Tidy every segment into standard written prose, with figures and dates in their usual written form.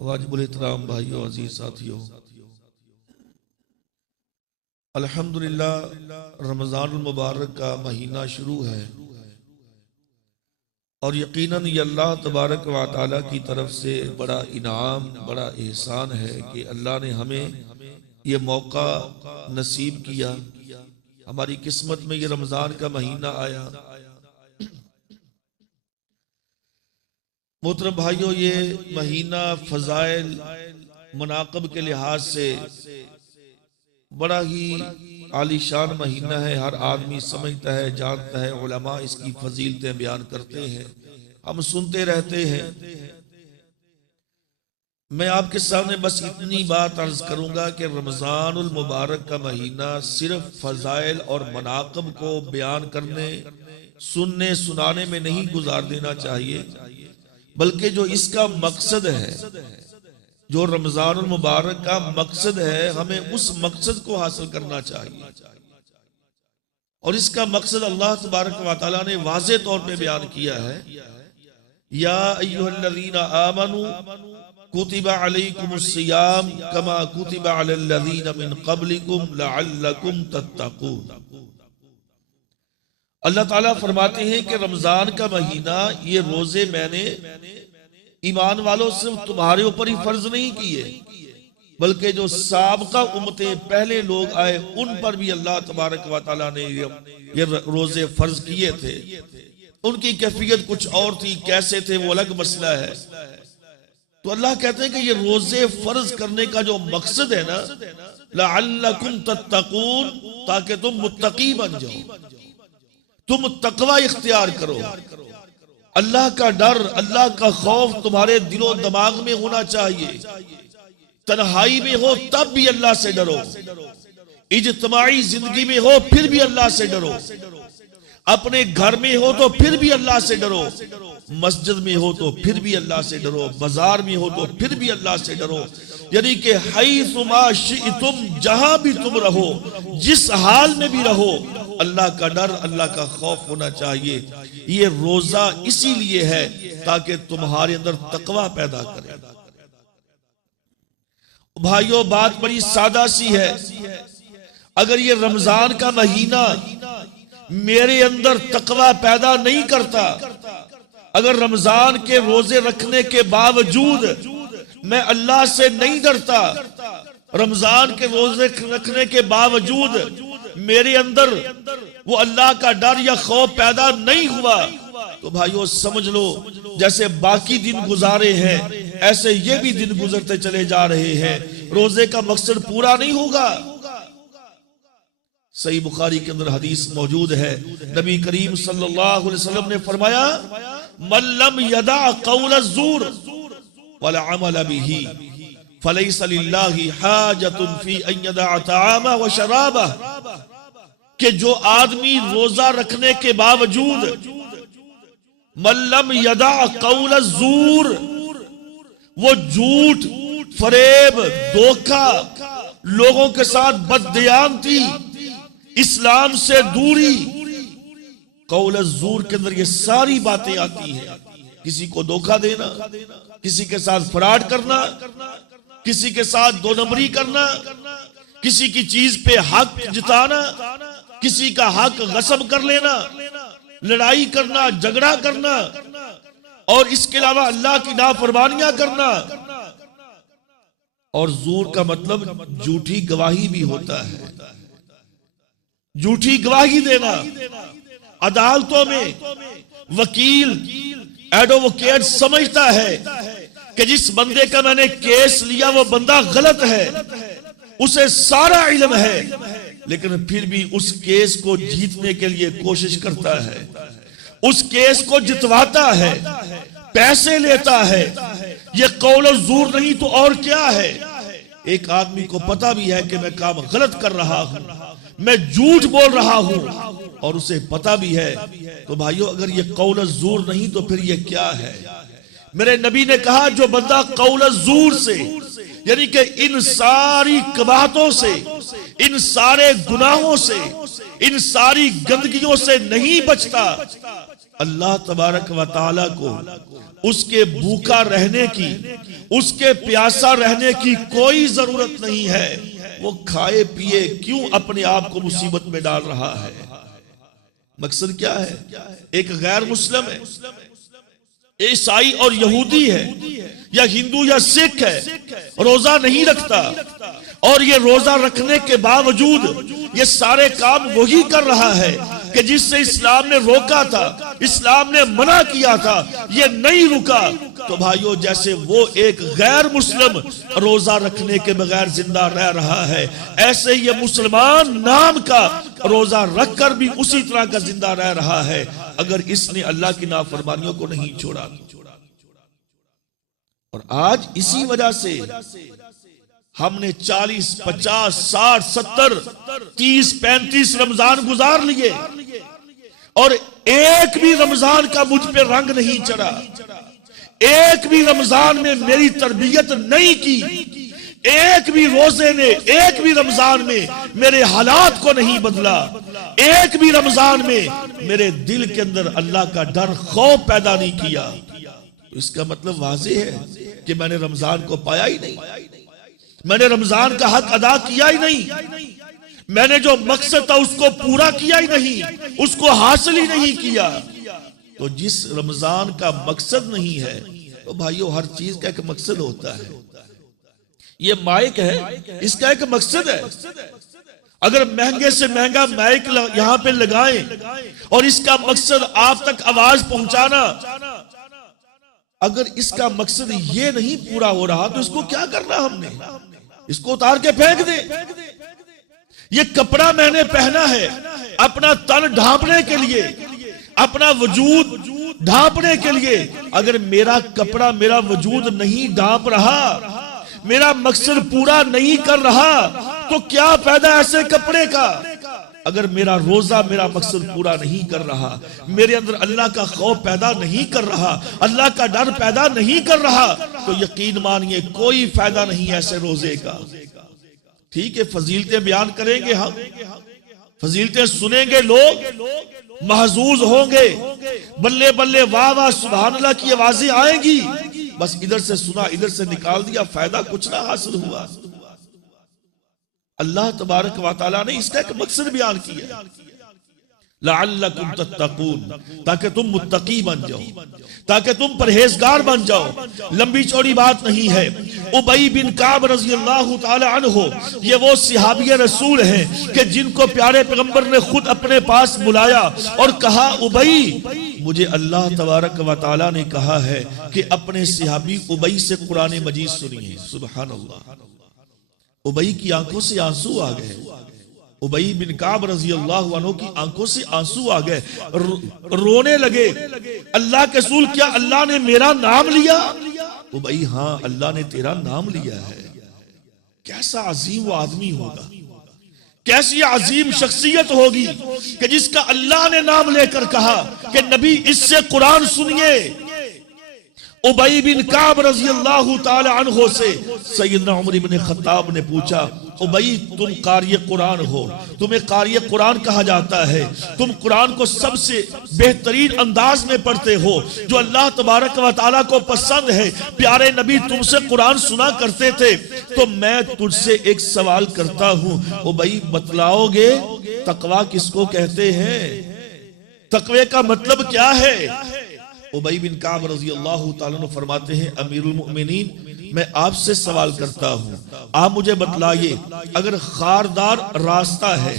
वाजिबुल इहतराम भाइयों, अजीज साथियों, अल्हम्दुलिल्लाह रमज़ानुल मुबारक का महीना शुरू है और यकीनन ये अल्लाह तबारक व तआला की तरफ से बड़ा इनाम, बड़ा एहसान है कि अल्लाह ने हमें ये मौका नसीब किया। हमारी किस्मत में ये रमज़ान का महीना आया। मोहतरम भाइयों, ये महीना फजाइल मुनाकब के लिहाज से बड़ा ही आलीशान महीना है। हर आदमी समझता है, जानता है, उलमा इसकी फजीलतें बयान करते हैं, हम सुनते रहते हैं। मैं आपके सामने बस इतनी बात अर्ज करूंगा कि रमज़ानुल मुबारक का महीना सिर्फ फजाइल और मनाकब को बयान करने, सुनने सुनाने में नहीं गुजार देना चाहिए, बल्कि जो इसका मकसद है, जो रमज़ानुल मुबारक का मकसद है, हमें उस मकसद को हासिल करना चाहिए। और इसका मकसद अल्लाह तबारक व तआला ने वाज़े तौर पे बयान किया है। या अय्युहल्लज़ीना आमनू कुतिबा अलैकुमुस्सियाम कमा कुतिबा अलल्लज़ीना मिन क़ब्लिकुम लअल्लकुम तत्तक़ून। अल्लाह ताला फरमाते हैं कि रमजान का महीना, ये रोजे मैंने ईमान वालों सिर्फ तुम्हारे ऊपर ही फर्ज नहीं किए, बल्कि जो साबका उम्मतें पहले लोग आए उन पर भी अल्लाह तबारक व तआला ने ये रोजे फर्ज किए थे। उनकी कैफियत कुछ और थी, कैसे थे वो अलग मसला है। तो अल्लाह कहते हैं कि ये रोजे फर्ज करने का जो मकसद है ना, लअल्लकुम तत्तक़ून, ताकि तुम मुत्तकी बन जाओ, तुम तकवा इख्तियार करो। अल्लाह का डर, अल्लाह का खौफ तुम्हारे दिलो दिमाग में होना चाहिए। तन्हाई में हो तब भी अल्लाह से डरो, इज्तिमाई जिंदगी में हो फिर भी अल्लाह से डरो, अपने घर में हो तो फिर भी अल्लाह से डरो, मस्जिद में हो तो फिर भी अल्लाह से डरो, बाजार में हो तो फिर भी अल्लाह से डरो। यानी कि हैसुमा शि'तुम, जहां भी तुम रहो, जिस हाल में भी रहो, अल्लाह का डर, अल्लाह का खौफ होना चाहिए। ये रोजा इसीलिए है ताकि तुम्हारे अंदर तकवा पैदा करे। भाइयों, बात बड़ी सादा सी है। अगर ये रमजान का महीना मेरे अंदर तकवा पैदा नहीं करता, अगर रमजान के रोजे रखने के बावजूद मैं अल्लाह से नहीं डरता, रमजान के रोजे रखने के बावजूद मेरे अंदर वो अल्लाह का डर या खौफ पैदा नहीं हुआ, तो भाइयों समझ लो जैसे बाकी दिन गुजारे हैं ऐसे ये भी दिन गुजरते चले जा रहे हैं। रोजे का मकसद पूरा नहीं होगा। सही बुखारी के अंदर हदीस मौजूद है, नबी करीम सल्लल्लाहु अलैहि वसल्लम ने फरमाया, मल्लम यदा कौल ज़ूर वल अमल बिही फलैसा लिल्लाहि हाजतुन फी अन यदा तआमा व शराबा, कि जो आदमी रोजा रखने के बावजूद मल्लम यदा कौल ज़ूर, वो झूठ, फरेब, धोखा, लोगों के साथ बददयानती, इस्लाम से दूरी, कौल ज़ूर के अंदर ये सारी बातें आती हैं। किसी को धोखा देना, किसी के साथ फ्रॉड करना, किसी के साथ दो नंबरी करना, किसी की चीज पे हक जताना, किसी का हक गस्ब कर लेना, लड़ाई करना, झगड़ा करना, और इसके अलावा अल्लाह की नाफरमानियां करना। और ज़ूर का मतलब झूठी गवाही भी होता है। झूठी गवाही देना, अदालतों में वकील, एडवोकेट समझता है कि जिस बंदे का मैंने केस लिया वो बंदा गलत है, उसे सारा इल्म है, लेकिन फिर भी उस केस को जीतने के लिए कोशिश करता है, उस केस को जितवाता है, पैसे लेता है। ये कौल ज़ूर नहीं तो और क्या है। एक आदमी को पता भी है कि मैं काम गलत कर रहा हूं, मैं झूठ बोल रहा हूं, और उसे पता भी है, तो भाइयों अगर ये कौल ज़ूर नहीं तो फिर ये क्या है। मेरे नबी ने कहा, जो बंदा कौल ज़ूर से, यानी कि इन सारी कबाहतों से, इन सारे गुनाहों से, इन सारी गंदगियों से नहीं बचता, अल्लाह तबारक व तआला को उसके भूखा रहने की उसके प्यासा रहने की कोई जरूरत नहीं है। वो खाए पिए क्यों अपने आप को मुसीबत में डाल रहा है? मकसद क्या है? एक गैर मुस्लिम है, ईसाई और यहूदी है, या हिंदू या सिख है, रोजा नहीं रखता, और ये रोजा रखने के बावजूद ये सारे काम वही कर रहा है कि जिससे इस्लाम ने रोका था, इस्लाम ने मना किया था, ये नहीं रुका। तो भाइयों, जैसे वो एक गैर मुस्लिम रोजा रखने के बगैर जिंदा रह रहा है, ऐसे ये मुसलमान नाम का रोजा रखकर भी उसी तरह का जिंदा रह रहा है, अगर इसने अल्लाह की नाफरमानियों को नहीं छोड़ा। और आज इसी वजह से हमने 40, 50, 60, 70, 30, 35 रमजान गुजार लिए और एक भी रमजान का मुझ पे रंग नहीं चढ़ा, एक भी रमजान में मेरी तरबियत नहीं की, एक भी रोजे ने, एक भी रमजान में मेरे हालात को नहीं बदला, एक भी रमजान में मेरे दिल के अंदर अल्लाह का डर, खौफ पैदा नहीं किया। तो इसका मतलब वाज़ेह है कि मैंने रमजान को पाया ही नहीं, मैंने रमजान का हक अदा किया ही नहीं, मैंने जो मकसद था उसको पूरा किया ही नहीं, उसको हासिल ही नहीं किया। तो जिस रमजान का मकसद नहीं है, तो भाइयों हर चीज का एक मकसद होता है। ये माइक है, इसका एक मकसद है। अगर महंगे से महंगा माइक यहां पे लगाएं और इसका मकसद आप तक आवाज पहुंचाना, अगर इसका मकसद ये नहीं पूरा हो रहा तो इसको क्या करना? हमने इसको उतार के फेंक दे। ये कपड़ा मैंने पहना है अपना तन ढांपने के लिए, अपना वजूद ढांपने के लिए। अगर मेरा कपड़ा मेरा वजूद नहीं ढांप रहा, मेरा मकसद पूरा नहीं कर रहा, तो क्या फायदा ऐसे कपड़े का? अगर मेरा रोजा मेरा मकसद पूरा नहीं कर रहा, मेरे अंदर अल्लाह का खौफ पैदा नहीं कर रहा, अल्लाह का डर पैदा नहीं कर रहा, तो यकीन मानिए कोई फायदा नहीं ऐसे रोजे का। ठीक है, फजीलतें बयान करेंगे हम, फजीलतें सुनेंगे लोग, महजूज होंगे, बल्ले बल्ले वाह वाह सुभान अल्लाह की आवाजें आएंगी, बस इधर से सुना इधर से निकाल दिया, फायदा कुछ ना हासिल हुआ। अल्लाह तबारक व तआला ने इसका एक मकसद बयान किया, लअल्लकुम तत्तकून, ताकि तुम मुत्तकी बन जाओ, ताकि तुम परहेजगार बन जाओ। लंबी चौड़ी बात नहीं है। उबई बिन काब रज़ियल्लाहु तआला अन्हु, ये वो सहाबी रसूल हैं कि जिनको प्यारे पैगंबर ने खुद अपने पास बुलाया और कहा, उबई, मुझे अल्लाह तबारक व तआला ने कहा है कि अपने सहाबी उबई से कुरान मजीद सुनिए। सुभान अल्लाह। उबई की आंखों से आंसू आ गए, उबई बिन काब रज़ियल्लाहु अन्हु की आंखों से आंसू आ गए, रोने लगे। अल्लाह के रसूल, क्या अल्लाह ने मेरा नाम लिया? उबई, हाँ अल्लाह ने तेरा नाम लिया है। कैसा अजीम वो आदमी होगा, कैसी अजीम शख्सियत होगी कि जिसका अल्लाह ने नाम लेकर कहा कि नबी इससे कुरान सुनिए। उबई बिन काब रज़ियल्लाहु ताला अन्हु से सैयदना उमर इब्न खत्ताब ने पूछा, उबई तुम क़ारी कुरान हो, तुम्हें क़ारी कुरान कहा जाता है, तुम कुरान को सबसे बेहतरीन अंदाज में पढ़ते हो जो अल्लाह तबारक व तआला को पसंद है। प्यारे नबी तुमसे कुरान सुना करते थे, तो मैं तुझसे एक सवाल करता हूं, उबई बतलाओगे तकवा किसको कहते हैं? तकवे का मतलब क्या है? उबई बिन काब रज़ियल्लाहु ताला अन्हु फरमाते हैं, अमीरुल मोमिनीन, मैं आपसे सवाल करता हूं, आप मुझे बतलाइए, अगर खारदार रास्ता है,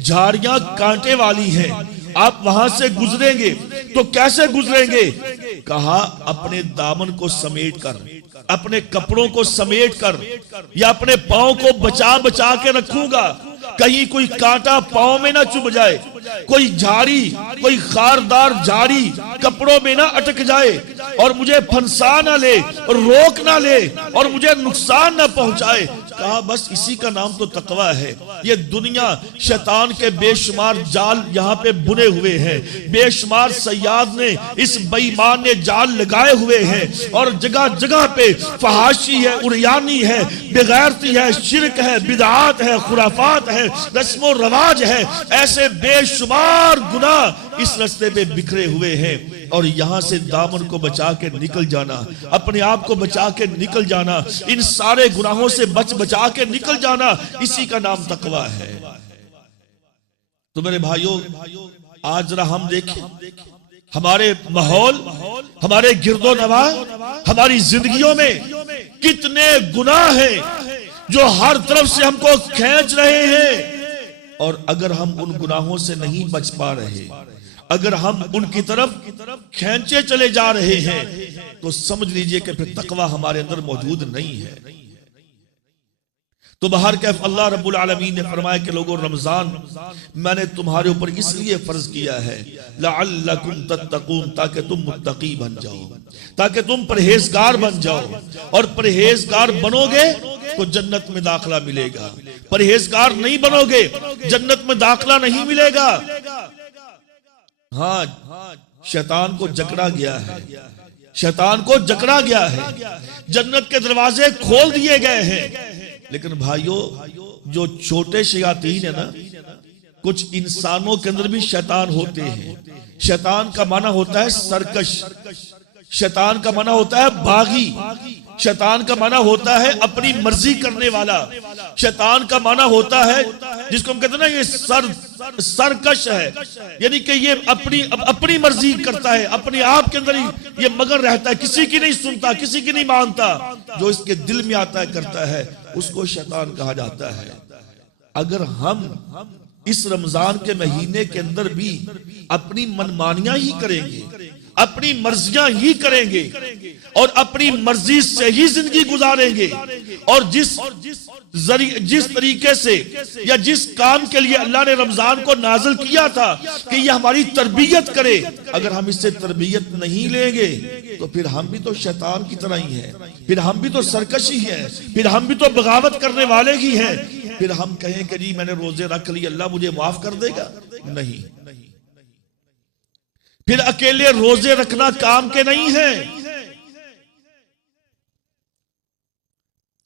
झाड़ियां कांटे वाली हैं, आप वहां से गुजरेंगे तो कैसे गुजरेंगे? कहा, अपने दामन को समेट कर, अपने कपड़ों को समेट कर, या अपने पांव को बचा बचा के रखूंगा, कहीं कोई कांटा पांव में ना चुभ जाए, कोई झाड़ी, कोई खारदार झाड़ी कपड़ों में ना अटक जाए और मुझे फंसा ना ले, रोक ना ले और मुझे नुकसान ना पहुंचाए। कहा, बस इसी का नाम तो तकवा है। ये दुनिया शैतान के बेशुमार जाल यहाँ पे बुने हुए हैं, बेशुमार सयाद ने, इस बेईमान ने जाल लगाए हुए हैं और जगह जगह पे फहाशी है, उरियानी है, बेगैरती है, शिरक है, बिदआत है, खुराफात है, रस्मो रवाज है, ऐसे बेशुमार गुनाह इस रास्ते पे बिखरे हुए हैं। और यहां से दामन को बचा के निकल जाना, अपने आप को बचा के निकल जाना, इन सारे गुनाहों से बचा के निकल जाना, इसी का नाम तकवा है। तो मेरे भाइयों, आज जरा हम देखें हमारे माहौल, हमारे गिरदो नवा, हमारी जिंदगियों में कितने गुनाह हैं जो हर तरफ से हमको खींच रहे हैं। और अगर हम उन गुनाहों से नहीं बच पा रहे, अगर हम उनकी तरफ खींचे चले जा रहे हैं, तो समझ लीजिए कि फिर तकवा हमारे अंदर मौजूद नहीं है। तो बहर कैफ अल्लाह रब्बुल आलमीन ने फरमाया कि लोगों, रमजान मैंने तुम्हारे ऊपर इसलिए फर्ज किया है लअल्लकुम तत्तकून, ताकि तुम मुत्तकी बन जाओ, ताकि तुम परहेजगार बन जाओ। और परहेजगार बनोगे तो जन्नत में दाखला मिलेगा, परहेजगार नहीं बनोगे जन्नत में दाखला नहीं मिलेगा। हाँ, शैतान को जकड़ा गया है, शैतान को जकड़ा गया है, जन्नत के दरवाजे खोल दिए गए हैं। लेकिन भाइयों, जो छोटे शयातीन है ना, कुछ इंसानों के अंदर भी शैतान होते हैं। शैतान का माना होता है सरकश, शैतान का माना होता है बागी, शैतान का माना होता है अपनी मर्जी करने वाला, शैतान का माना होता है जिसको हम कहते हैं ना ये सरकश है, यानी कि ये अपनी मर्जी करता है, अपने आप के अंदर ही ये मगन रहता है, किसी की नहीं सुनता, किसी की नहीं मानता, जो इसके दिल में आता है करता है, उसको शैतान कहा जाता है। अगर हम इस रमजान के महीने के अंदर भी अपनी मनमानियां ही करेंगे, अपनी मर्जियां ही करेंगे और अपनी मर्जी से ही जिंदगी गुजारेंगे, और जिस तरीके से या जिस काम के लिए अल्लाह ने रमजान को नाजिल किया था कि ये हमारी तरबियत करे, अगर हम इससे तरबियत नहीं लेंगे तो फिर हम भी तो शैतान की तरह ही हैं, फिर हम भी तो सरकश ही हैं, फिर हम भी तो बगावत करने वाले ही हैं। फिर हम कहें कि जी मैंने रोजे रख लिए, अल्लाह मुझे माफ कर देगा, नहीं। फिर अकेले रोजे रखना काम के नहीं है,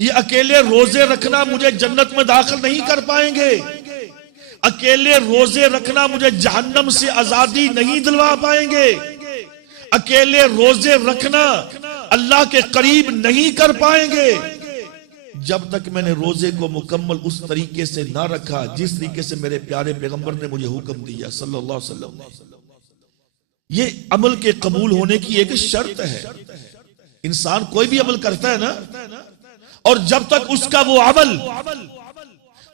ये अकेले रोजे रखना मुझे जन्नत में दाखिल नहीं कर पाएंगे, अकेले रोजे रखना मुझे जहन्नम से आजादी नहीं दिलवा पाएंगे, अकेले रोजे रखना अल्लाह के करीब नहीं कर पाएंगे। जब तक मैंने रोजे को मुकम्मल उस तरीके से ना रखा जिस तरीके से मेरे प्यारे पैगंबर ने मुझे हुक्म दिया सल्लल्लाहु अलैहि वसल्लम। ये अमल के कबूल होने की एक शर्त है। इंसान कोई भी अमल करता है ना, और जब तक उसका वो अमल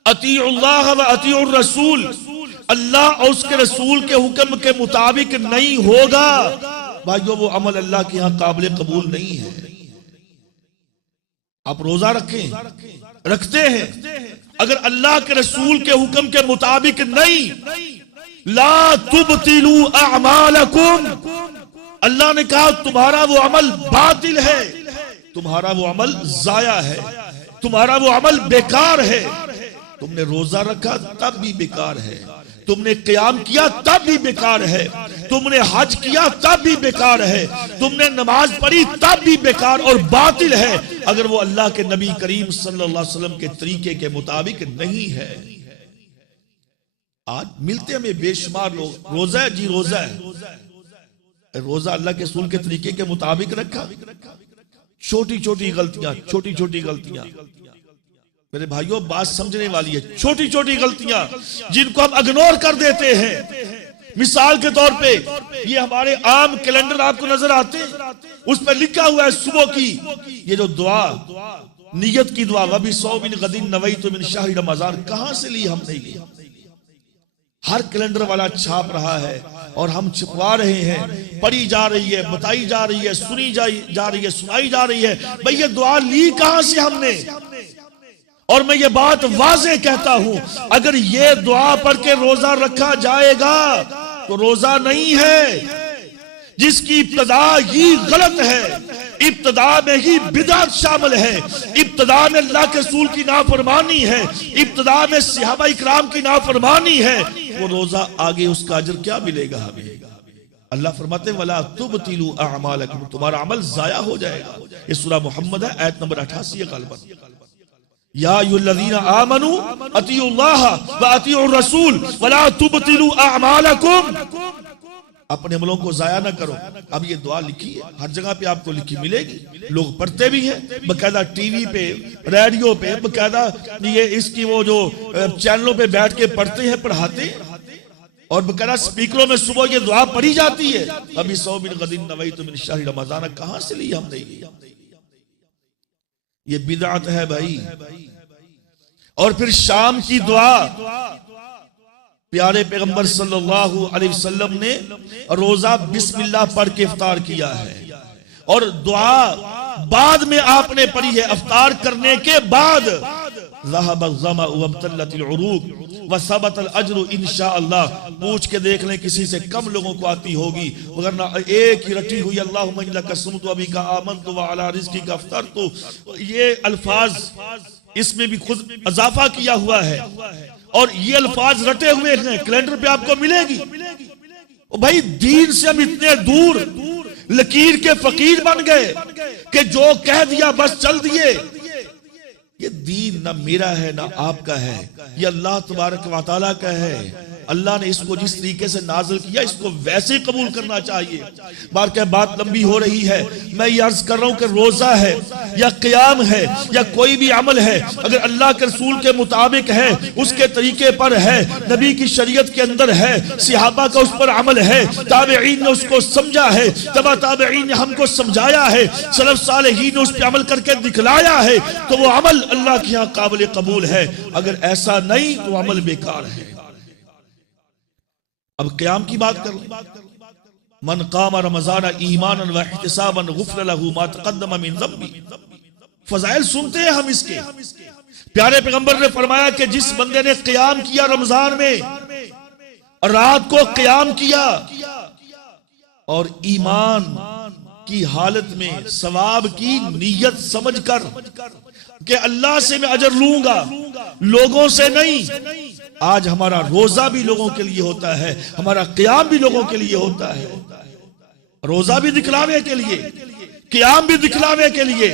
अतीउल्लाह व अतीउर रसूल, अल्लाह और उसके रसूल के हुक्म के मुताबिक नहीं होगा, भाइयों वो अमल अल्लाह के यहां काबिल कबूल नहीं है। आप रोजा रखते हैं, अगर अल्लाह के रसूल के हुक्म के मुताबिक नहीं, ला तुबतिलू अमालकुम, अल्लाह ने कहा तुम्हारा वो अमल बातिल है, तुम्हारा वो अमल जाया है, तुम्हारा वो अमल बेकार है। तुमने रोजा रखा तब भी बेकार है, तुमने क़याम किया तब भी बेकार है, तुमने हज किया तब भी बेकार है, तुमने नमाज पढ़ी तब भी बेकार और बातिल है, अगर वो अल्लाह के नबी करीम सल्लल्लाहु अलैहि वसल्लम के तरीके के मुताबिक नहीं है। आज मिलते हमें बेशुमार लोग, रोजा है जी, रोजा है, रोजा अल्लाह के रसूल के तरीके के मुताबिक रखा, छोटी छोटी गलतियां, मेरे भाइयों बात समझने वाली है, छोटी छोटी गलतियां जिनको हम इग्नोर कर देते हैं। मिसाल के तौर पे ये हमारे आम कैलेंडर आपको नजर आते हैं, उस पर लिखा हुआ है सुबह की ये जो दुआ, नियत की दुआ, वबी सौमिन गदिन नवैतु मिन शहर रमजान, कहां से ली हमने ये? हर कैलेंडर वाला छाप रहा है और हम छुपवा रहे हैं, पढ़ी जा रही है, बताई जा रही है, सुनी जा रही है, सुनाई जा रही है। भाई ये दुआ ली कहां से हमने? और मैं ये बात वाज़े कहता हूं, अगर ये दुआ पढ़ के रोजा रखा जाएगा तो रोजा नहीं है। जिसकी इब्तिदा ही गलत है, इब्तिदा में ही बिदअत शामिल है, इब्तिदा में अल्लाह के रसूल की नाफरमानी है, इब्तिदा में सहाबा इकराम की नाफरमानी है, वो रोजा आगे उसका अजर क्या मिलेगा हमें? अल्लाह फरमाते हैं वला तुबतिलू अमालकुम, तुम्हारा अमल जाया हो जाएगा। ये सूरह मुहम्मद है, आयत नंबर 88 गलबन। या अय्युहल्लज़ीना आमनू अतीउल्लाह व अतीउर रसूल वला तुबतिलू अमालकुम, अपने अमलों को जाया ना करो। अब ये दुआ लिखी है, हर जगह पे आपको लिखी मिलेगी, लोग पढ़ते भी हैं बकायदा, टीवी पे, रेडियो पे बकायदा, ये इसकी वो जो चैनलों पे बैठ के पढ़ते हैं, पढ़ाते हैं, और बकायदा स्पीकरों में सुबह ये दुआ पढ़ी जाती है। अभी 100 मिन गदिन नवैतु मिन शहर रमजान, कहां से ली हमने ये बिदअत है भाई। और फिर शाम की दुआ, प्यारे पैगंबर सल्लल्लाहु अलैहि वसल्लम ने रोजा बिस्मिल्लाह पढ़ के इफ्तार किया है, और दुआ बाद में आपने पढ़ी है इफ्तार करने के बाद, पूछ के देख लें, किसी से कम लोगों को आती होगी, वरना एक ही रटी हुई अल्लाहुम्मा इन्नका सुम्तु व बिका आमनतु व अला रिज़्क़िका अफ़्तरतु, ये अल्फाज इसमें भी खुद इजाफा किया हुआ है, और ये अल्फाज रटे हुए हैं, कैलेंडर पे आपको मिलेगी। भाई दीन से हम इतने दूर लकीर के फकीर बन गए कि जो कह दिया बस चल दिए। ये दीन ना मेरा है ना आपका है, ये अल्लाह तबारक व तआला का है। अल्लाह ने इसको जिस तरीके से नाज़िल किया, इसको वैसे कबूल करना चाहिए। बार क्या बात लंबी हो रही है, मैं ये अर्ज कर रहा हूं कि रोजा है या क़याम है या कोई भी अमल है, अगर अल्लाह के रसूल के मुताबिक है, उसके तरीके पर है, नबी की शरीयत के अंदर है, सहाबा का उस पर अमल है, ताबईन ने उसको समझा है, तबा ताबईन ने हमको समझाया है, सलफ सालेहीन ने उस पर अमल करके दिखलाया है, तो वो अमल अल्लाह के यहाँ काबिल कबूल है। अगर ऐसा नहीं तो अमल बेकार है। अब क़याम की बात कर, मन क़ाम रमज़ान ईमानन व इहतिसाबन गुफ़िर लहू मा तक़द्दम मिन ज़म्बी। फ़ज़ाइल सुनते हैं हम इसके। प्यारे पैगंबर ने फरमाया कि जिस बंदे ने क़याम किया रमजान में, रात को क़याम किया और ईमान की हालत में सवाब की नीयत समझकर कि अल्लाह से मैं अजर लूंगा, लोगों से नहीं। आज हमारा रोजा भी लोगों के लिए होता है, हमारा क़याम भी लोगों के लिए होता है। रोजा भी दिखलावे के लिए, क़याम भी दिखलावे के लिए।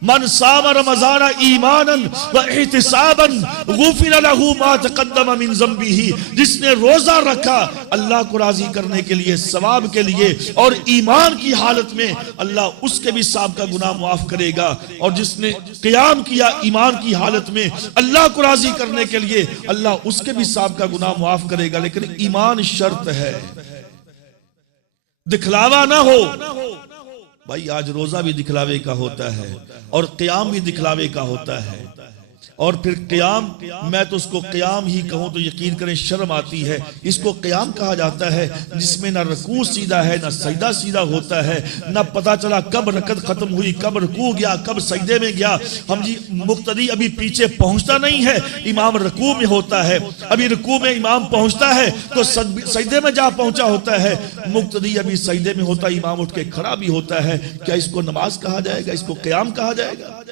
मन साम रमज़ान ईमानन व इहतिसाबन गुफ़िर लहू मा तक़द्दम मिन ज़म्बिही, जिसने रोजा रखा अल्लाह को राजी करने के लिए, सवाब के लिए, और ईमान की हालत में, अल्लाह उसके भी साहब का गुनाह माफ करेगा। और जिसने क़याम किया ईमान की हालत में अल्लाह को राजी करने के लिए, अल्लाह उसके भी साहब का गुनाह माफ करेगा। लेकिन ईमान शर्त है, दिखलावा ना हो। भाई आज रोजा भी दिखलावे का होता है और क़याम भी दिखलावे का होता है। और फिर क़याम, मैं तो उसको क़याम ही कहूं तो यकीन करें शर्म आती है। इसको क़याम कहा जाता है जिसमें ना रुकू सीधा है, ना सजदा सीधा होता है, ना पता चला कब रकत खत्म हुई, कब रुकू गया, कब सजदे में गया। हम जी मुक्तदी अभी पीछे पहुंचता नहीं है, इमाम रुकू में होता है, अभी रुकू में इमाम पहुंचता है तो सजदे में जा पहुंचा होता है, मुक्तदी अभी सजदे में होता, इमाम उठ के खड़ा भी होता है। क्या इसको नमाज कहा जाएगा? इसको क़याम कहा जाएगा?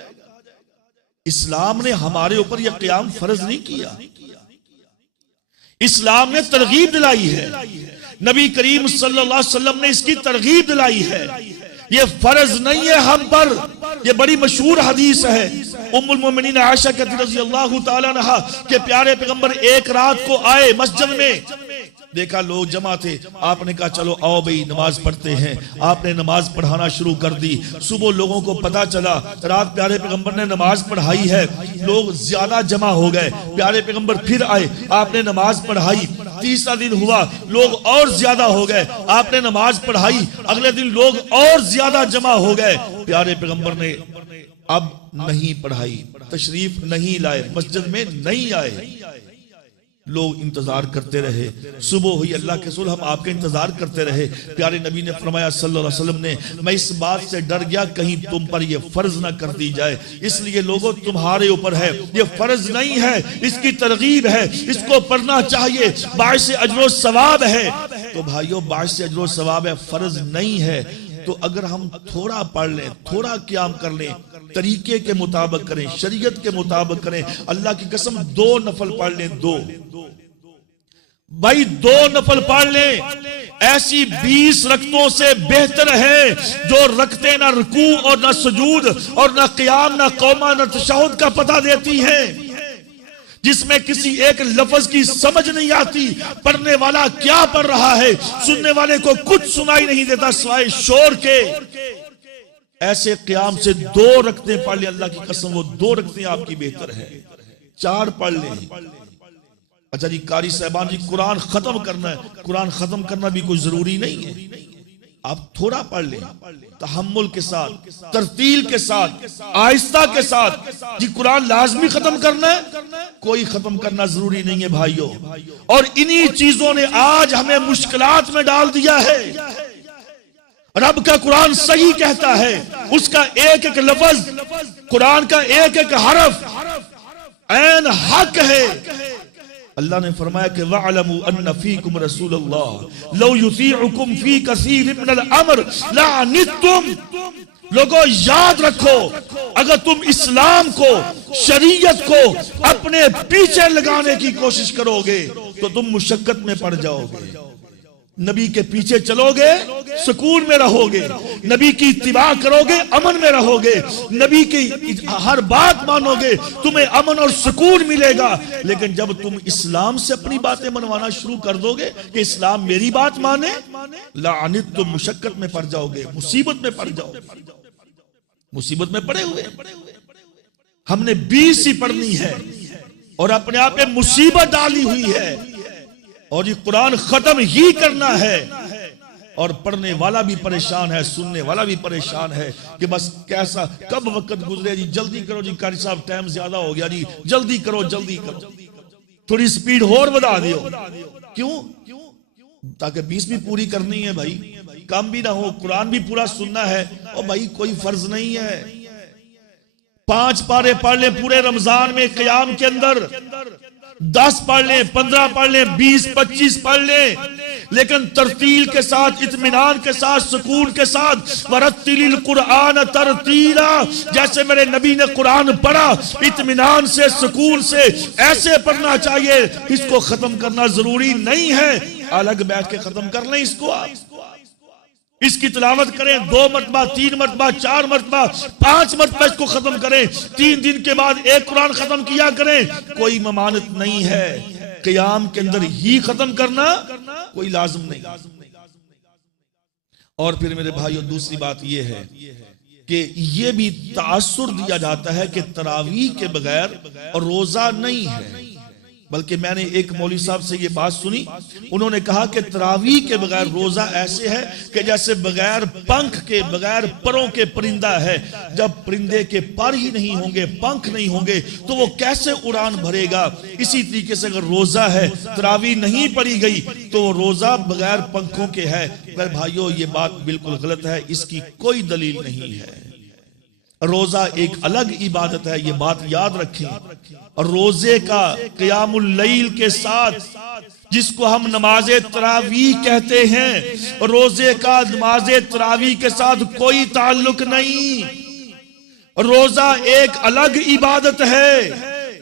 इस्लाम ने हमारे ऊपर यह क़याम फर्ज नहीं किया, इस्लाम ने तरगीब दिलाई है। नबी करीम सल्लल्लाहु अलैहि वसल्लम ने इसकी तरगीब दिलाई है। ये फर्ज नहीं है हम पर। ये बड़ी मशहूर हदीस है, उम्मुल मोमिनीन आयशा रज़ियल्लाहु ताला अन्हा के प्यारे पैगंबर एक रात को आए मस्जिद में, देखा लोग जमा थे, आपने कहा चलो आओ भाई नमाज पढ़ते हैं। आपने नमाज पढ़ाना शुरू कर दी। सुबह लोगों को पता चला रात प्यारे पैगंबर ने नमाज पढ़ाई है, लोग ज्यादा जमा हो गए। प्यारे पैगंबर फिर आए, आपने नमाज पढ़ाई। तीसरा दिन हुआ, लोग और ज्यादा हो गए, आपने नमाज पढ़ाई। अगले दिन लोग और ज्यादा जमा हो गए। प्यारे पैगंबर ने अब नहीं पढ़ाई, तशरीफ नहीं लाए, मस्जिद में नहीं आए। लोग इंतजार करते रहे। सुबह हुई, अल्लाह के रसूल हम आपका इंतजार करते रहे। प्यारे नबी ने फरमाया सल्लल्लाहु अलैहि वसल्लम ने, मैं इस बात से डर गया कहीं तुम पर यह फर्ज ना कर दी जाए, इसलिए लोगों तुम्हारे ऊपर है, ये फर्ज नहीं है, इसकी तरगीब है, इसको पढ़ना चाहिए, बाइस अजर सवाब है। तो भाइयों बाइस अजर सवाब है, फर्ज नहीं है। तो अगर हम थोड़ा पढ़ लें, थोड़ा क़याम कर लें, तरीके के मुताबिक करें, शरीयत के मुताबिक करें, अल्लाह की कसम 2 नफल पढ़ लें, 2 भाई 2 नफल पढ़ लें, ऐसी 20 रकतों से बेहतर है जो रखते ना रुकू और ना सुजूद और ना क़याम, ना क़ौमा, ना तशहुद का पता देती हैं। जिसमें किसी एक लफ्ज की समझ नहीं आती, पढ़ने वाला क्या पढ़ रहा है, सुनने वाले को कुछ सुनाई नहीं देता सिवाय शोर के। ऐसे क़याम से 2 रकतें पढ़ ले, अल्लाह की कसम वो 2 रकतें आपकी बेहतर है, 4 पढ़ ले। अच्छा जी, कारी साहबान जी कुरान खत्म करना है, कुरान खत्म करना भी कोई जरूरी नहीं है, आप थोड़ा पढ़ लें, तहम्मुल के साथ, तरतील के साथ, आहिस्ता के साथ। जी कुरान लाजमी खत्म करना है, कोई खत्म करना जरूरी नहीं है भाइयों। और इन्हीं चीजों ने आज हमें मुश्किलात में डाल दिया है। रब का कुरान सही कहता है, उसका एक एक लफ्ज, कुरान का एक एक हरफ ऐन हक है। अल्लाह ने फरमाया कि वअलमू अन्ना फीकुम रसूलल्लाह लौ युतीउकुम फी कसीर मिनल अम्र लअनितुम। लोगों याद रखो, अगर तुम इस्लाम को, शरीयत को अपने पीछे लगाने की कोशिश करोगे तो तुम मुशक्कत में पड़ जाओगे। नबी के पीछे चलोगे, सुकून में रहोगे, नबी की इत्तिबा करोगे, अमन में रहोगे, नबी की हर बात मानोगे, तुम्हें अमन और सुकून मिलेगा। लेकिन जब तुम इस्लाम से अपनी बातें मनवाना शुरू कर दोगे कि इस्लाम मेरी बात माने, लानित, तुम मुशक्कत में पड़ जाओगे, मुसीबत में पड़ जाओगे। मुसीबत में पड़े हुए हमने 20 ही पढ़नी है और अपने आप में मुसीबत डाली हुई है, और ये कुरान खत्म ही करना है। और पढ़ने वाला भी परेशान है, सुनने वाला भी परेशान है कि बस कैसा कब वक्त गुजरे जी, जल्दी करो जी, कारी साहब टाइम ज्यादा हो गया जी, जल्दी करो जल्दी करो, थोड़ी स्पीड और बढ़ा दियो। क्यों? ताकि 20 भी पूरी करनी है भाई, कम भी ना हो, कुरान भी पूरा सुनना है। और भाई कोई फर्ज नहीं है, 5 पारे पढ़ ले पूरे रमजान में, क़याम के अंदर 10 पढ़ ले, 15 पढ़ ले, 20, 25 पढ़ ले, लेकिन तरतील के साथ, इत्मीनान के साथ, सुकून के साथ। वरत्तिलिल कुरान तरतीला, जैसे मेरे नबी ने कुरान पढ़ा, इत्मीनान से, सुकून से, ऐसे पढ़ना चाहिए। इसको खत्म करना जरूरी नहीं है, अलग बैठ के खत्म कर लें इसको। आप इसकी तिलावत करें 2 मरतबा, 3 मरतबा, 4 मरतबा, 5 मरतबा इसको खत्म करें। 3 दिन के बाद एक कुरान खत्म किया करें, कोई ममानत नहीं है। क़याम के अंदर ही खत्म करना कोई लाज़िम नहीं। और फिर मेरे भाइयों, दूसरी बात यह है कि यह भी तासुर दिया जाता है कि तरावीह के बगैर रोजा नहीं है। बल्कि मैंने एक मौलवी साहब से ये बात सुनी, उन्होंने कहा कि तरावीह के बगैर रोजा ऐसे है कि जैसे बगैर पंख के, बगैर परों के परिंदा है। जब परिंदे के पर ही नहीं होंगे, पंख नहीं होंगे, तो वो कैसे उड़ान भरेगा। इसी तरीके से अगर रोजा है, तरावीह नहीं पढ़ी गई, तो रोजा बगैर पंखों के है। पर भाइयों, ये बात बिल्कुल गलत है, इसकी कोई दलील नहीं है। रोजा एक अलग इबादत है, ये बात याद रखें। और रोजे का क़यामुल लैल के साथ, जिसको हम नमाजे तरावीह कहते हैं, रोजे का नमाजे तरावीह के साथ कोई ताल्लुक नहीं। रोजा एक अलग इबादत है।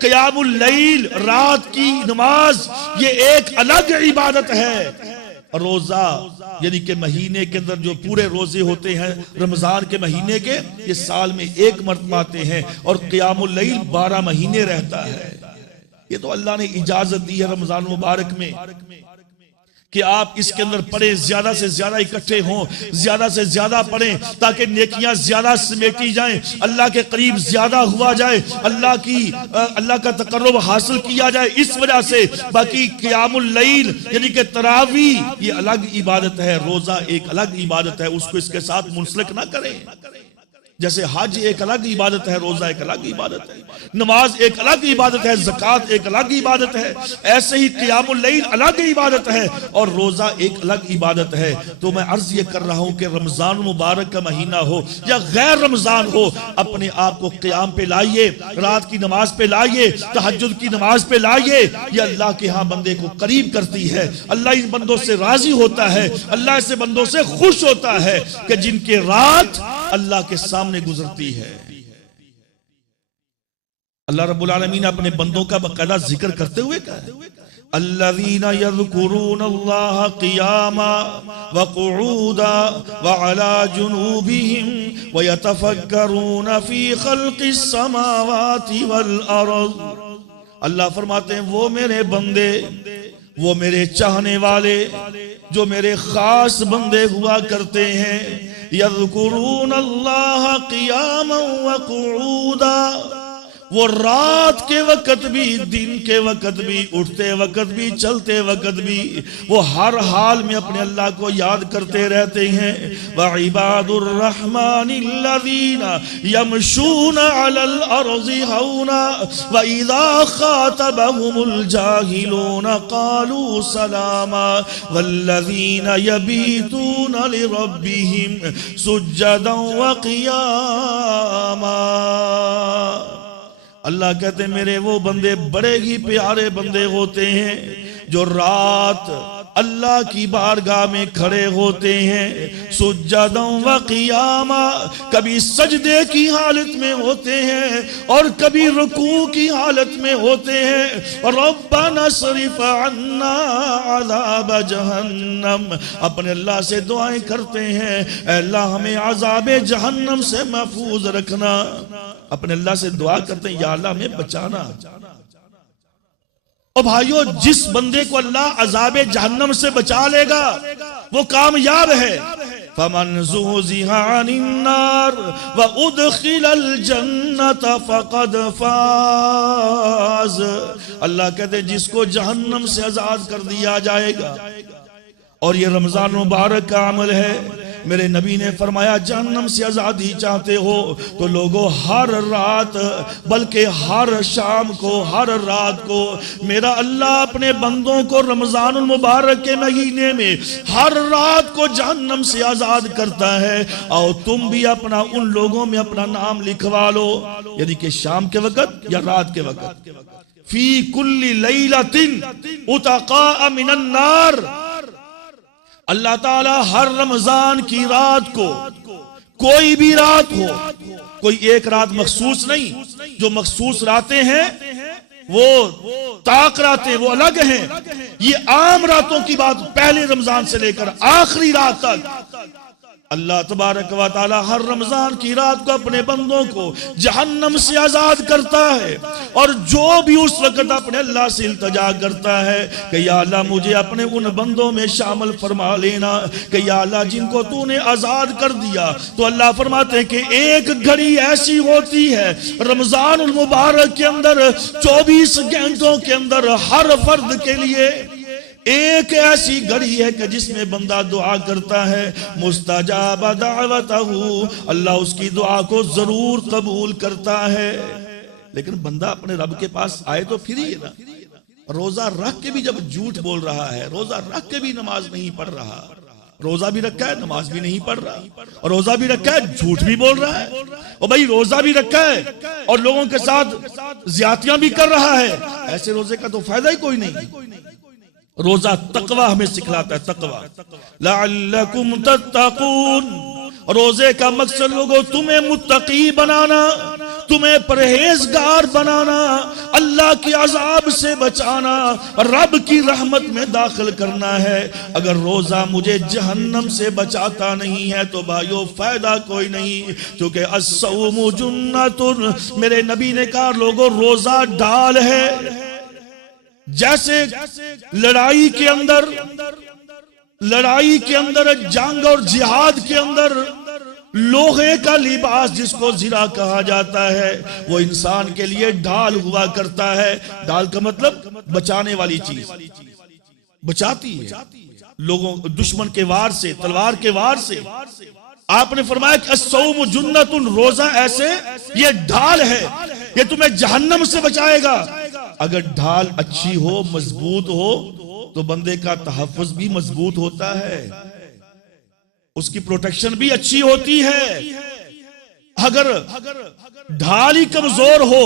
क़यामुल लैल, रात की नमाज, ये एक अलग इबादत है। रोजा यानी कि महीने के अंदर जो पूरे रोजे होते हैं रमजान के महीने के, ये साल में 1 मरतबा आते हैं। और क़यामुल लैल 12 महीने रहता है। ये तो अल्लाह ने इजाजत दी है रमजान मुबारक में कि आप इसके अंदर पढ़ें, ज्यादा से ज्यादा इकट्ठे हों, ज्यादा से ज्यादा पढ़ें, ताकि नेकियां ज्यादा समेटी जाएं, अल्लाह के करीब ज्यादा हुआ जाए, अल्लाह का तकर्रुब हासिल किया जाए। इस वजह से बाकी क़यामुल लैल यानी कि तरावीह ये अलग इबादत है, रोजा एक अलग इबादत है, उसको इसके साथ मुंसलिक ना करें। जैसे हज एक अलग इबादत है, रोजा एक अलग इबादत है, नमाज एक अलग इबादत है, ज़कात एक अलग इबादत है, ऐसे ही क़यामुल लैल अलग इबादत है और रोजा एक अलग इबादत है। तो मैं अर्ज ये कर रहा हूं कि रमजान मुबारक का महीना हो या गैर रमजान हो, अपने आप को क़याम पे लाइए, रात की नमाज पे लाइए, तहज्जुद की नमाज पे लाइए। ये अल्लाह के यहाँ बंदे को करीब करती है, अल्लाह इन बंदों से राजी होता है, अल्लाह ऐसे बंदों से खुश होता है कि जिनके रात अल्लाह के सामने गुजरती है। अल्लाह रब्बुल आलमीन अपने बंदों का बकायदा जिक्र करते हुए कहा, अल्लज़ीना यज़कुरूनल्लाह क़ियामा व क़ुऊदा व अला जुनूबिहिम व यतफ़क्करून फ़ी ख़ल्क़िस समावाति वल अर्ज़। अल्लाह फरमाते हैं वो मेरे बंदे, वो मेरे चाहने वाले, जो मेरे खास बंदे हुआ करते हैं, यज़कुरून अल्लाह क़ियामन व क़ुऊदा, वो रात के वक़्त भी, दिन के वक़्त भी, उठते वक़्त भी, चलते वक़्त भी, वो हर हाल में अपने अल्लाह को याद करते रहते हैं। व इबादुर रहमानिल्लज़ीना यमशूना अलल अर्ज़ि हौना व इज़ा ख़ातबहुमुल जाहिलूना क़ालू सलामा वल्लज़ीना यबीतूना लिरब्बिहिम सुज्जदन व क़ियामा। अल्लाह कहते हैं मेरे वो बंदे बड़े ही प्यारे बंदे होते हैं जो रात अल्लाह की बारगाह में खड़े होते हैं, सुज्जदन व क़ियामा, कभी सजदे की हालत में होते हैं और कभी रुकू की हालत में होते हैं। रब्बना सरिफ़ अन्ना अज़ाब जहन्नम, अपने अल्लाह से दुआएं करते हैं, अल्लाह हमें अज़ाब जहन्नम से महफूज रखना। अपने अल्लाह से दुआ करते हैं या अल्लाह हमें बचाना। और भाइयों, जिस बंदे को अल्लाह अज़ाब जहन्नम से बचा लेगा वो कामयाब है। फमन ज़ुहज़िहा अनिन्नार व उदखिलल जन्नत फ़क़द फ़ाज़। अल्लाह कहते जिसको जहन्नम से आजाद कर दिया जाएगा, और ये रमजान मुबारक का अमल है। मेरे नबी ने फरमाया जहन्नम से आजादी चाहते हो तो लोगों हर रात, बल्कि हर शाम को, हर रात को मेरा अल्लाह अपने बंदों को रमजान मुबारक के महीने में हर रात को जहन्नम से आजाद करता है। और तुम भी अपना उन लोगों में अपना नाम लिखवा लो, यानी कि शाम के वक्त या रात के वक्त। फी कुल्ली लैलतिन उतक़ा मिनन नार, अल्लाह ताला हर रमजान की रात को, कोई भी रात हो, कोई एक रात मखसूस नहीं, जो मखसूस रातें हैं वो ताक रातें वो अलग हैं। ये आम रातों की बात, पहले रमजान से लेकर आखिरी रात तक अल्लाह तबारक व तआला हर रमजान की रात को अपने बंदों को जहन्नम से आजाद करता है। और जो भी उस वक्त अपने अल्लाह से इल्तिजा करता है कि या अल्लाह मुझे अपने उन बंदों में शामिल फरमा लेना, कि या अल्लाह जिनको तूने आजाद कर दिया, तो अल्लाह फरमाते हैं कि एक घड़ी ऐसी होती है रमजान मुबारक के अंदर, 24 घंटों के अंदर हर फर्द के लिए एक ऐसी घड़ी है कि जिसमें बंदा दुआ करता है, मुस्तजाब दावतहू, अल्लाह उसकी दुआ को जरूर कबूल करता है। लेकिन बंदा अपने रब के पास आए तो फिर ही ना, रोजा रख के भी जब झूठ बोल रहा है, रोजा रख के भी नमाज नहीं पढ़ रहा, रोजा भी रखा है नमाज भी नहीं पढ़ रहा, और रोजा भी रखा है झूठ भी बोल रहा है, और भाई रोजा भी रखा है और लोगों के साथ ज्यादतियां भी कर रहा है, ऐसे रोजे का तो फायदा ही कोई नहीं। रोजा तकवा हमें सिखलाता है, तकवा लअल्लकुम तत्तकून। रोजे का मकसद लोगों तुम्हें मुत्तकी बनाना, तुम्हें परहेजगार बनाना, अल्लाह के अजाब से बचाना, रब की रहमत में दाखिल करना है। अगर रोजा मुझे जहन्नम से बचाता नहीं है तो भाइयों फायदा कोई नहीं, क्योंकि अस्सौमु जुन्नतुन, मेरे नबी ने कहा लोगों रोजा ढाल है। जैसे लड़ाई के अंदर जंग और जिहाद के अंदर लोहे का लिबास जिसको जिरा कहा जाता है वो इंसान के लिए ढाल हुआ करता है। ढाल का मतलब बचाने वाली चीज, बचाती है लोगों दुश्मन के वार से, तलवार के वार से। आपने फरमाया कि अस्सौम जुन्नतुन, रोजा ऐसे ये ढाल है, ये तुम्हें जहन्नम से बचाएगा। अगर ढाल अच्छी हो, मजबूत हो, तो बंदे का तहफ़्फ़ुज़ भी मजबूत होता है, उसकी प्रोटेक्शन भी अच्छी होती है। अगर ढाल ही कमजोर हो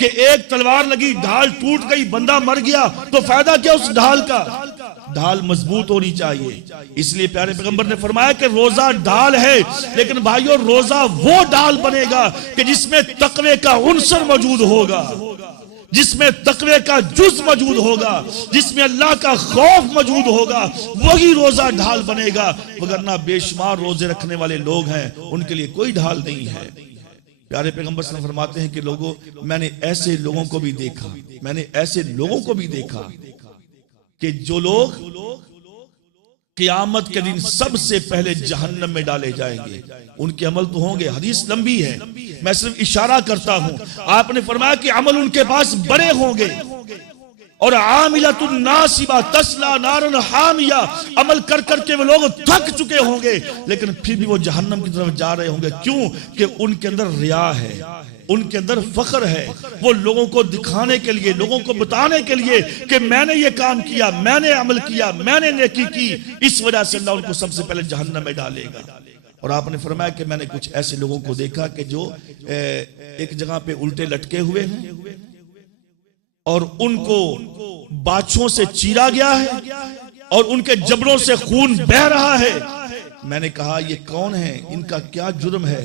कि एक तलवार लगी, ढाल टूट गई, बंदा मर गया, तो फायदा क्या उस ढाल का? ढाल मजबूत होनी चाहिए। इसलिए प्यारे पैगंबर ने फरमाया कि रोजा ढाल है, लेकिन भाइयों रोजा वो ढाल बनेगा कि जिसमें तकवे का उन्सर मौजूद होगा, जिसमें तकवे का जुज मौजूद होगा, जिसमें अल्लाह का खौफ मौजूद होगा, वही रोजा ढाल बनेगा। वरना बेशुमार रोजे रखने वाले लोग हैं, उनके लिए कोई ढाल नहीं है। प्यारे पैगंबर सल्लल्लाहु अलैहि वसल्लम फरमाते हैं कि लोगों, मैंने ऐसे लोगों को भी देखा, मैंने ऐसे लोगों को भी देखा कि जो लोग क़यामत के दिन सबसे पहले जहन्नम में डाले जाएंगे। उनके अमल तो होंगे, हदीस लंबी है, मैं सिर्फ इशारा करता हूं। आपने फरमाया कि अमल उनके पास बड़े होंगे और आमिलतुन नासिबा तस्ला नारन हामिया, अमल कर करके वो लोग थक चुके होंगे, लेकिन फिर भी वो जहन्नम की तरफ जा रहे होंगे। क्यों? कि उनके अंदर रिया है, उनके अंदर फख्र है। वो लोगों को दिखाने के लिए, लोगों को बताने के लिए कि मैंने ये काम किया, मैंने अमल किया, मैंने नेकी की, इस वजह से अल्लाह उनको सबसे पहले जहन्नम में डालेगा। और आपने फरमाया कि मैंने कुछ ऐसे लोगों को देखा कि जो एक जगह पे उल्टे लटके हुए हैं और उनको बाछों से चीरा गया है और उनके जबड़ों से खून बह रहा है। मैंने कहा ये कौन है, इनका क्या जुर्म है?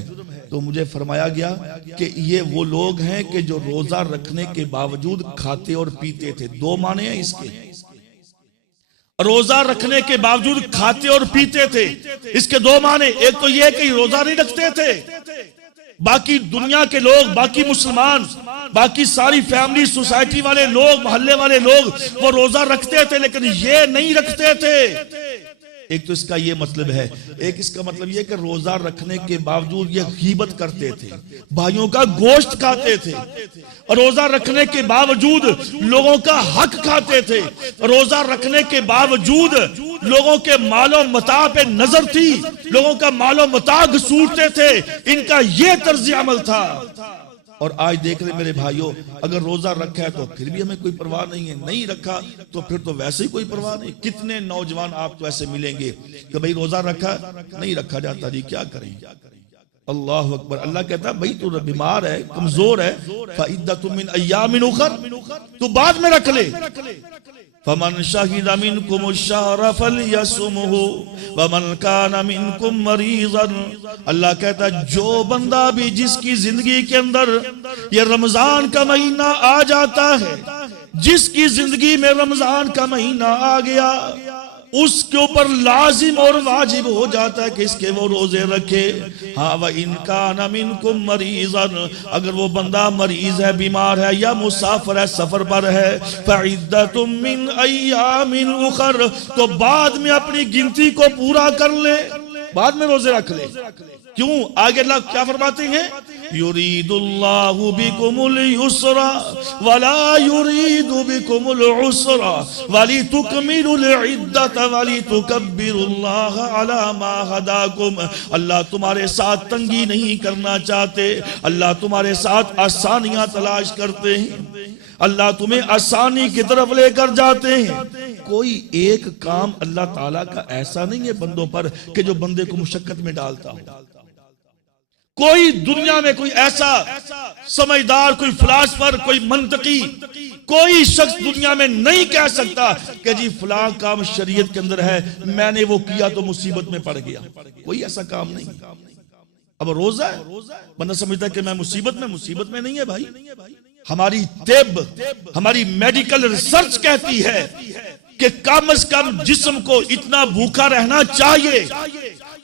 तो मुझे फरमाया गया कि ये वो लोग हैं कि जो रोजा रखने के बावजूद खाते और पीते थे। दो माने हैं इसके, रोजा रखने के बावजूद खाते और पीते थे, इसके दो माने। एक तो ये कि रोजा नहीं रखते थे, बाकी दुनिया के लोग, बाकी मुसलमान, बाकी सारी फैमिली, सोसाइटी वाले लोग, मोहल्ले वाले लोग वो रोजा रखते थे, लेकिन ये नहीं रखते थे। एक तो इसका ये मतलब है। एक इसका मतलब ये कि रोजा रखने के बावजूद ये गीबत करते थे, भाइयों का गोश्त खाते थे, और रोजा रखने के बावजूद लोगों का हक खाते थे, रोजा रखने के बावजूद लोगों के मालो मता पे नजर थी, लोगों का मालो मता घसूटते थे। इनका ये तर्ज अमल था। और आज देख ले मेरे भाइयों, अगर रोजा रखा है तो फिर भी हमें कोई परवाह नहीं है, नहीं रखा तो फिर तो वैसे ही कोई परवाह नहीं। कितने नौजवान आपको ऐसे मिलेंगे कि भाई रोजा रखा, नहीं रखा जाता जी, क्या करें। अल्लाह अकबर। अल्लाह कहता है भाई तू बीमार है, कमजोर है, फइद्दतुम मिन अय्यामिन उखर, तू बाद में रख ले। फमन शहिद मिनकुम अश-शहर फलयसुमहु वमन काना मिनकुम मरीज़न। अल्लाह कहता है जो बंदा भी, जिसकी जिंदगी के अंदर ये रमजान का महीना आ जाता है, जिसकी जिंदगी में रमजान का महीना आ गया, उसके ऊपर लाजिम और वाजिब हो जाता है कि इसके वो रोजे रखे। हाँ व इनका न मिनकुम मरीज़न, अगर वो बंदा मरीज है, बीमार है या मुसाफिर है, सफर पर है, फइद्दतुम मिन अय्यामिन उखर, तो बाद में अपनी गिनती को पूरा कर ले, बाद में रोजे रख ले। क्यों? आगे अल्लाह क्या फरमाते हैं? युरीदुल्लाहु बिकुमुल युसरा वला युरीदु बिकुमुल उसरा वलितुकमिलुल इद्दत वलितुकब्बिरुल्लाह अला मा हदाकुम। अल्लाह तुम्हारे साथ तंगी नहीं करना चाहते, अल्लाह तुम्हारे साथ आसानियां तलाश करते हैं, अल्लाह तुम्हें आसानी की तरफ लेकर जाते हैं। कोई एक काम अल्लाह ताला का ऐसा नहीं है बंदों पर कि जो बंदे को मुशक्कत में डालता हो। कोई दुनिया में कोई ऐसा समझदार, कोई फिलासफर, कोई मंतकी, कोई शख्स दुनिया में नहीं कह सकता कि जी फलां काम शरीयत के अंदर है, मैंने वो किया तो मुसीबत में पड़ गया। कोई ऐसा काम नहीं। अब रोजा है, बंदा समझता है कि मैं मुसीबत में नहीं है भाई। हमारी तिब, हमारी मेडिकल रिसर्च कहती है कि कम से कम जिस्म को इतना भूखा रहना चाहिए,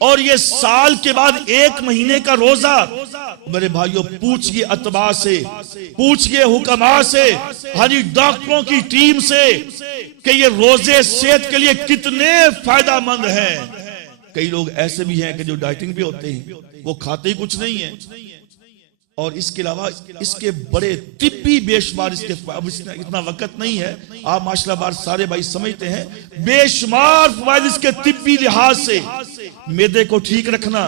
और ये साल के बाद 1 महीने का रोजा। मेरे भाइयों पूछिए अतबा से, पूछिए हुक्मा से, हाँ जी डॉक्टरों की टीम से कि ये रोजे सेहत के लिए कितने फायदेमंद हैं। कई लोग ऐसे भी हैं कि जो डाइटिंग पे होते हैं, वो खाते ही कुछ नहीं है, और इसके अलावा इसके बड़े तिब्बी बेशुमार, इसके अब इतना वक्त नहीं है, आप माशाल्लाह सारे भाई समझते हैं, बेशुमार फवाइद इसके तिब्बी लिहाज से। मैदे को ठीक रखना,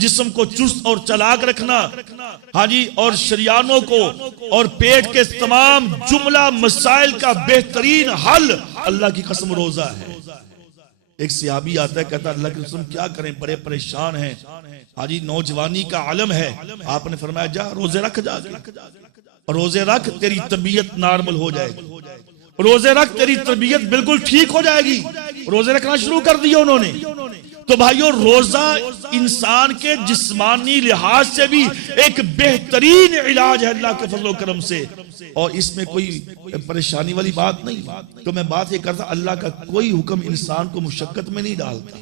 जिस्म को चुस्त और चलाक रखना, हाँ जी, और शरियानों को और पेट के तमाम जुमला मसाइल का बेहतरीन हल अल्लाह की कसम रोजा है। एक सहाबी आता है, कहता अल्लाह की कसम क्या करें, बड़े परेशान हैं, हाजी नौजवानी का आलम है। आपने फरमाया जा रोजे रख, जा रोजे रख, तेरी तबीयत नॉर्मल हो जाएगी, रोजे रख, तेरी तबीयत बिल्कुल ठीक हो जाएगी। रोजे रखना शुरू कर दिया उन्होंने। तो भाइयों रोजा इंसान के जिस्मानी लिहाज से भी एक बेहतरीन इलाज है अल्लाह के फजल करम से, और इसमें कोई परेशानी वाली बात नहीं। तो मैं बात ये करता, अल्लाह का कोई हुक्म इंसान को मुशक्कत में नहीं डालता।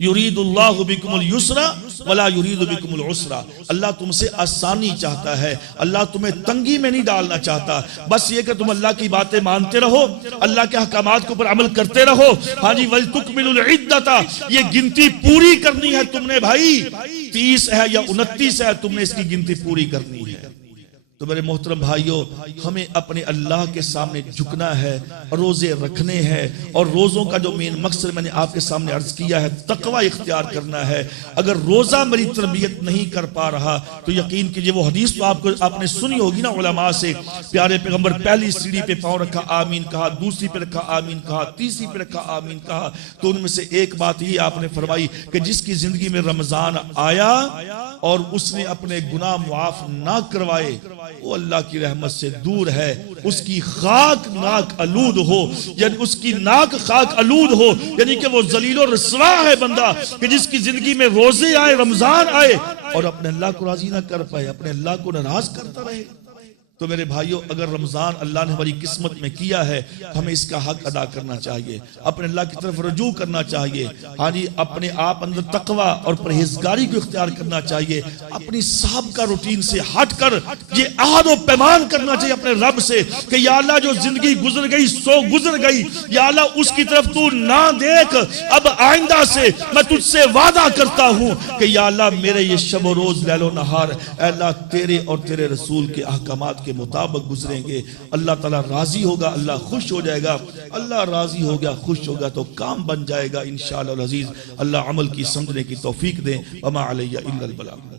युरीदुल्लाहु बिकुमुल युस्रा वला युरीदु बिकुमुल उसरा। अल्लाह तुमसे आसानी चाहता है, अल्लाह तुम्हें तंगी में नहीं डालना चाहता। बस ये कि तुम अल्लाह की बातें मानते रहो, अल्लाह के अहकामात के ऊपर अमल करते रहो। हाँ जी, वल तुकमिलुल इद्दता, ये गिनती पूरी करनी है तुमने भाई। 30 है या 29 है, तुमने इसकी गिनती पूरी करनी है। तो मेरे मोहतरम भाइयों, हमें अपने अल्लाह के सामने झुकना है, रोजे रखने हैं, और रोजों का जो मेन मकसद मैंने आपके सामने अर्ज किया है, तकवा इख्तियार करना है। अगर रोजा मेरी तरबियत नहीं कर पा रहा तो यकीन कीजिए, वो हदीस तो आपने सुनी होगी ना उलमा से, प्यारे पैगंबर पहली सीढ़ी पे पांव रखा आमीन कहा, दूसरी पे रखा आमीन कहा, तीसरी पे रखा आमीन कहा। तो उनमें से एक बात ही आपने फरमाई कि जिसकी जिंदगी में रमजान आया और उसने अपने गुनाह मुआफ ना करवाए, वो अल्लाह की रहमत से दूर है। उसकी खाक नाक आलूद हो, यानी उसकी नाक खाक आलूद हो, यानी कि वो जलीलो रसवा है बंदा कि जिसकी जिंदगी में रोजे आए, रमजान आए और अपने अल्लाह को राजी ना कर पाए, अपने अल्लाह को नाराज करता रहे। तो मेरे भाइयों, अगर रमजान अल्लाह ने हमारी किस्मत में किया है, हमें इसका हक अदा करना चाहिए, अपने अल्लाह की तरफ रजू करना चाहिए। हाँ जी, अपने आप अंदर तकवा और परहेजगारी को इख्तियार करना चाहिए। अपनी साबिका रूटीन से हटकर ये आहद व पैमान करना चाहिए अपने रब से कि या अल्लाह, जो जिंदगी गुजर गई सो गुजर गई, या अल्लाह उसकी तरफ तू ना देख। अब आइंदा से मैं तुझसे वादा करता हूं कि या अल्लाह, मेरे ये शब रोज लैलो नहार अल्लाह तेरे और तेरे रसूल के अहकामात के मुताबिक गुजरेंगे। अल्लाह ताला राजी होगा, अल्लाह खुश हो जाएगा। अल्लाह राजी हो गया, खुश हो गया तो काम बन जाएगा इंशाअल्लाह अज़ीज। अल्लाह अमल की समझने की तौफीक दे। वमा अलैया इल्लल बलाग।